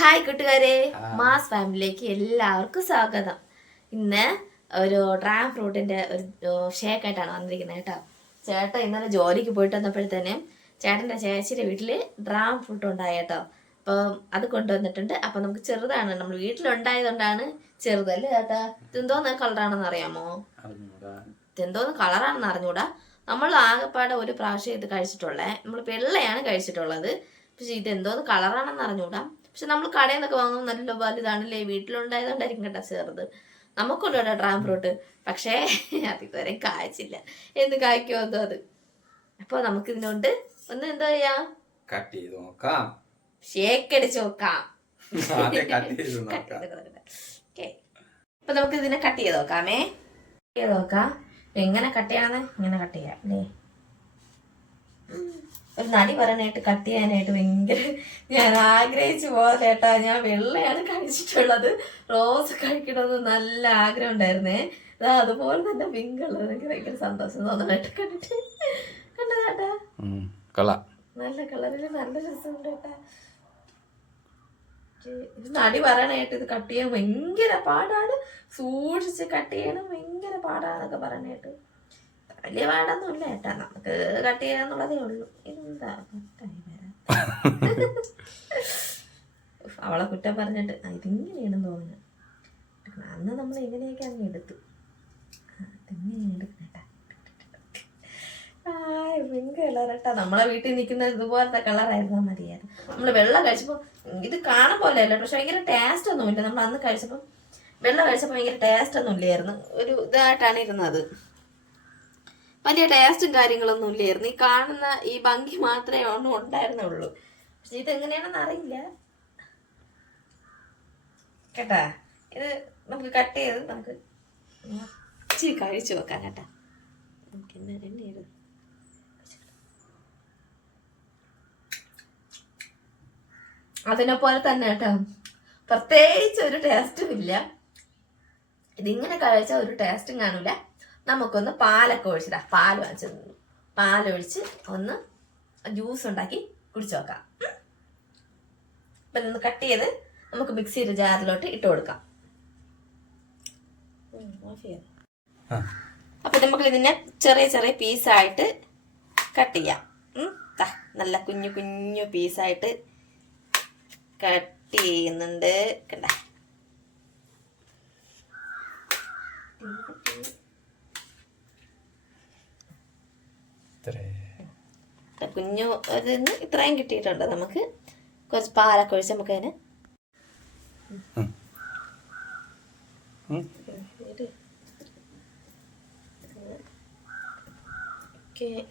Hi കൂട്ടുകാരെ. Mass ഫാമിലിയിലേക്ക് എല്ലാവർക്കും സ്വാഗതം. ഇന്ന് ഒരു ഡ്രാം ഫ്രൂട്ടിന്റെ ഒരു ഷേക്കായിട്ടാണ് വന്നിരിക്കുന്നത് കേട്ടോ. ചേട്ടൻ ഇന്നലെ ജോലിക്ക് പോയിട്ട് വന്നപ്പോഴത്തേനും ചേട്ടന്റെ ചേച്ചിയുടെ വീട്ടിൽ ഡ്രാം ഫ്രൂട്ട് ഉണ്ടായ കേട്ടോ. അപ്പോൾ അത് കൊണ്ടുവന്നിട്ടുണ്ട്. അപ്പം നമുക്ക് ചെറുതാണ്. നമ്മൾ വീട്ടിലുണ്ടായതുകൊണ്ടാണ് ചെറുതല്ലേ ചേട്ടാ? ഇതെന്തോന്ന് കളറാണെന്ന് അറിയാമോ? ഇതെന്തോന്ന് കളറാണെന്ന് അറിഞ്ഞൂടാ. നമ്മൾ ആകെപ്പാടെ ഒരു പ്രാവശ്യം ഇത് കഴിച്ചിട്ടുള്ളേ. നമ്മൾ വെള്ളയാണ് കഴിച്ചിട്ടുള്ളത്. പക്ഷേ ഇത് എന്തോന്ന് കളറാണെന്ന് അറിഞ്ഞൂടാ. പക്ഷെ നമ്മൾ കടയിൽ നിന്നൊക്കെ വാങ്ങുമ്പോൾ നല്ല വലുതാണല്ലേ? വീട്ടിലുണ്ടായതുകൊണ്ടായിരിക്കും കേട്ടോ ചേർത്ത് നമുക്കുണ്ട് കേട്ടോ ഡ്രാം ഫ്രൂട്ട്. പക്ഷേ അത് ഇതുവരെ കായ്ച്ചില്ല. എന്ന് കായ്ക്കുമോ എന്തോ അത്. അപ്പൊ നമുക്ക് ഇതിനോണ്ട് ഒന്ന് എന്താ ചെയ്യാ? കട്ട് ചെയ്ത് നോക്കാം. ഷേക്ക് അടിച്ച് നോക്കാം. അപ്പൊ നമുക്ക് ഇതിനെ കട്ട് ചെയ്ത് നോക്കാമേ. കട്ട് ചെയ്ത് നോക്കാം. എങ്ങനെ കട്ട് ചെയ്യാന്ന്? ഇങ്ങനെ കട്ട് ചെയ്യാം അല്ലേ? ഒരു നടി പറയാനായിട്ട് കട്ട് ചെയ്യാനായിട്ട് ഭയങ്കര ഞാൻ ആഗ്രഹിച്ചു പോകാൻ ഞാൻ വെള്ളയാണ് കഴിച്ചിട്ടുള്ളത്. റോസ് കഴിക്കണമെന്ന് നല്ല ആഗ്രഹം ഉണ്ടായിരുന്നേ. അതുപോലെ തന്നെ പിങ്ക് ഉള്ളത് എനിക്ക് ഭയങ്കര സന്തോഷം തോന്നണായിട്ട് കണ്ടിട്ട്. കണ്ടതാട്ടാ നല്ല കളറിൽ നല്ല രസമുണ്ട് കേട്ടാ. നടി പറയാനായിട്ട് ഇത് കട്ട് ചെയ്യാൻ ഭയങ്കര പാടാണ്. സൂക്ഷിച്ച് കട്ട് ചെയ്യണം. ഭയങ്കര പാടാന്നൊക്കെ പറയാനായിട്ട് വലിയ പാടൊന്നുമില്ല ഏട്ടാ നമുക്ക് കട്ട് ചെയ്യാന്നുള്ളതേ ഉള്ളൂ. എന്താ അവളെ കുറ്റം പറഞ്ഞിട്ട്. ഇതിങ്ങനെയാണെന്ന് തോന്നുന്നു. അന്ന് നമ്മൾ ഇങ്ങനെയൊക്കെ അങ്ങ് എടുത്തു. കേട്ടാ. എടുക്കണേട്ടാ കളറട്ടാ നമ്മളെ വീട്ടിൽ നിൽക്കുന്ന ഇതുപോലത്തെ കളറായിരുന്നാൽ മതിയായിരുന്നു. നമ്മൾ വെള്ളം കഴിച്ചപ്പോൾ ഇത് കാണാൻ പോലെ അല്ല പക്ഷെ ഭയങ്കര ടേസ്റ്റ് ഒന്നുമില്ല. നമ്മൾ അന്ന് കഴിച്ചപ്പോൾ വെള്ളം കഴിച്ചപ്പോൾ ഭയങ്കര ടേസ്റ്റ് ഒന്നും ഇല്ലായിരുന്നു ഒരു ഇതായിട്ടാണ് ഇരുന്നത്. വലിയ ടേസ്റ്റും കാര്യങ്ങളൊന്നും ഇല്ലായിരുന്നു. ഈ കാണുന്ന ഈ ഭംഗി മാത്രമേ ഒന്നും ഉണ്ടായിരുന്നുള്ളൂ. പക്ഷെ ഇതെങ്ങനെയാണെന്ന് അറിയില്ല. കേട്ടാ? ഇത് നമുക്ക് കട്ട് ചെയ്ത് നമുക്ക് ഇച്ചിരി കഴിച്ചു വെക്കാം കേട്ടാ. നമുക്ക് അതിനെ പോലെ തന്നെ കേട്ടോ. പ്രത്യേകിച്ച് ഒരു ടേസ്റ്റും ഇല്ല. ഇതിങ്ങനെ കഴിച്ചാൽ ഒരു ടേസ്റ്റും കാണൂല. നമുക്കൊന്ന് പാലൊക്കെ ഒഴിച്ചിടാം. പാൽ വാങ്ങിച്ചു പാലൊഴിച്ച് ഒന്ന് ജ്യൂസ് ഉണ്ടാക്കി കുടിച്ചു നോക്കാം. ഇതൊന്ന് കട്ട് ചെയ്ത് നമുക്ക് മിക്സിയുടെ ജാറിലോട്ട് ഇട്ട് കൊടുക്കാം. അപ്പൊ നമുക്ക് ഇതിനെ ചെറിയ ചെറിയ പീസായിട്ട് കട്ട് ചെയ്യാം. നല്ല കുഞ്ഞു കുഞ്ഞു പീസായിട്ട് കട്ട് ചെയ്യുന്നുണ്ട്. കണ്ട? കുഞ്ഞു നിന്ന് ഇത്രയും കിട്ടിയിട്ടുണ്ട്. നമുക്ക് കുറച്ച് പാലൊക്കെ ഒഴിച്ച് നമുക്ക് അതിന്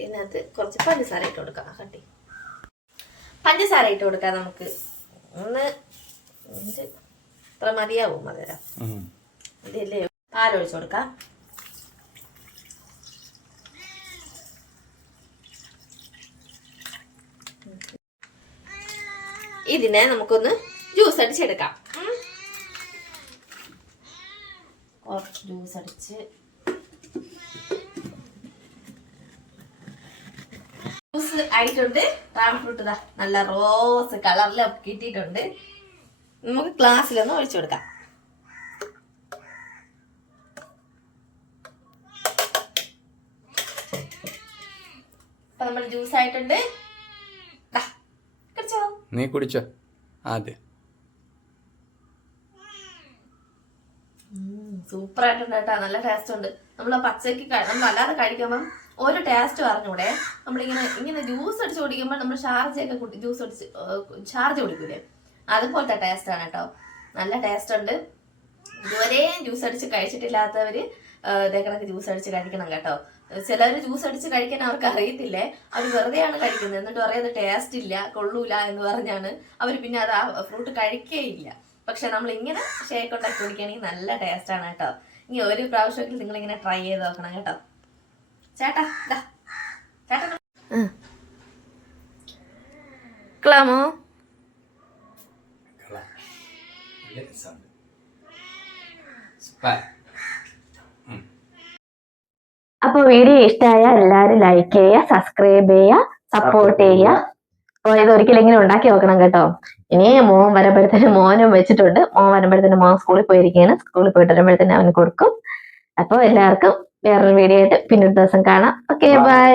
ഇതിനകത്ത് കുറച്ച് പഞ്ചസാര ഇട്ട് കൊടുക്കാം. കട്ടി. പഞ്ചസാര ഇട്ട് കൊടുക്കാം നമുക്ക്. ഒന്ന് ഇത്ര മതിയാവും മധുരം. ഇതില്ലേ പാലൊഴിച്ച് കൊടുക്കാം. ഇതിനെ നമുക്കൊന്ന് ജ്യൂസ് അടിച്ചെടുക്കാം. ജ്യൂസ് അടിച്ച്. ജ്യൂസ് ആയിട്ടുണ്ട്. റാം ഫ്രൂട്ട് ഇതാ നല്ല റോസ് കളറിലൊക്കെ കിട്ടിയിട്ടുണ്ട്. നമുക്ക് ഗ്ലാസ്സിലൊന്ന് ഒഴിച്ചു കൊടുക്കാം. നമ്മൾ ജ്യൂസ് ആയിട്ടുണ്ട്. നീ കുടിച്ചോ. ആദ്യം. സൂപ്പർ ആയിട്ടുണ്ട് കേട്ടോ. നല്ല ടേസ്റ്റ് ഉണ്ട്. നമ്മൾ പച്ചയ്ക്ക് നമ്മൾ അല്ലാതെ കഴിക്കുമ്പം ഒരു ടേസ്റ്റ് പറഞ്ഞൂടെ. നമ്മളിങ്ങനെ ഇങ്ങനെ ജ്യൂസ് അടിച്ച് കുടിക്കുമ്പോൾ നമ്മൾ ഷാർജയൊക്കെ ജ്യൂസ് അടിച്ച് ഷാർജ് കുടിക്കൂലേ? അതുപോലത്തെ ടേസ്റ്റ് ആണ് കേട്ടോ. നല്ല ടേസ്റ്റ് ഉണ്ട്. ഇതുവരെയും ജ്യൂസ് അടിച്ച് കഴിച്ചിട്ടില്ലാത്തവര് ആ, ഇതേ കണക്ക് ജ്യൂസ് അടിച്ച് കഴിക്കണം കേട്ടോ. ചിലർ ജ്യൂസ് അടിച്ച് കഴിക്കാൻ അവർക്ക് അറിയത്തില്ലേ? അവർ വെറുതെയാണ് കഴിക്കുന്നത്. എന്നിട്ട് പറയുന്നത് അത് ടേസ്റ്റ് ഇല്ല കൊള്ളൂല എന്ന് പറഞ്ഞാണ് അവർ പിന്നെ അത് ആ ഫ്രൂട്ട് കഴിക്കേയില്ല. പക്ഷെ നമ്മൾ ഇങ്ങനെ ഷേക്ക് ഉണ്ടാക്കി കുടിക്കുകയാണെങ്കിൽ നല്ല ടേസ്റ്റ് ആണ് കേട്ടോ. ഇനി ഒരു പ്രാവശ്യമെങ്കിലും നിങ്ങൾ ഇങ്ങനെ ട്രൈ ചെയ്ത് നോക്കണം കേട്ടോ. ചേട്ടാ ദാ. ചേട്ടാ ക്ലാമോ? കൊള്ളാം. നല്ല രസമുണ്ട്. സൂപ്പർ. ഉം. അപ്പോൾ വീഡിയോ ഇഷ്ടമായ എല്ലാവരും ലൈക്ക് ചെയ്യുക സബ്സ്ക്രൈബ് ചെയ്യുക സപ്പോർട്ട് ചെയ്യുക. അപ്പൊ ഇത് ഒരിക്കലും ഇങ്ങനെ ഉണ്ടാക്കി നോക്കണം കേട്ടോ. ഇനി മോൻ വരുമ്പോഴത്തേന് മോനും വെച്ചിട്ടുണ്ട്. മോൻ വരുമ്പോഴത്തേന് മോൻ സ്കൂളിൽ പോയിരിക്കുകയാണ്. സ്കൂളിൽ പോയിട്ട് വരുമ്പോഴത്തേന് അവന് കൊടുക്കും. അപ്പൊ എല്ലാവർക്കും വേറൊരു വീഡിയോ ആയിട്ട് പിന്നൊരു ദിവസം കാണാം. Okay bye